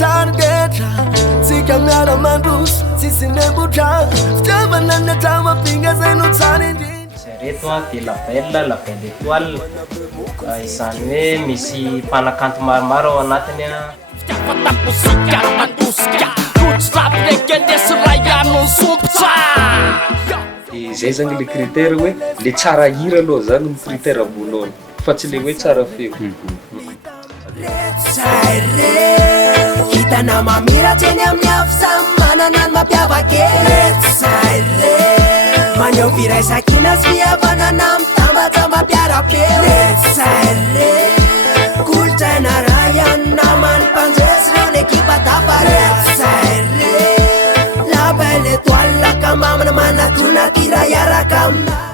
targetra tsika miara mandroso tsisy nebutra fitiavana ny atramapinga zay no tsara indrindra reto dia labelle Etoile izany hoe misy mpanakanto maromaro ao anatiny zay zany le critère hoe le tsara hira aloha zany ny critère voalohany fa tsy le hoe tsara feo hitana mamiratsy eny amin'ny afisamy manana ny mampiavake maneho firaisakina sy fihavanana mitambatambampiarape kolotsaina raha ihany namany mpanjesy reo lekipa tafare labelle Etoile ka mamana manatona tira iaraka amina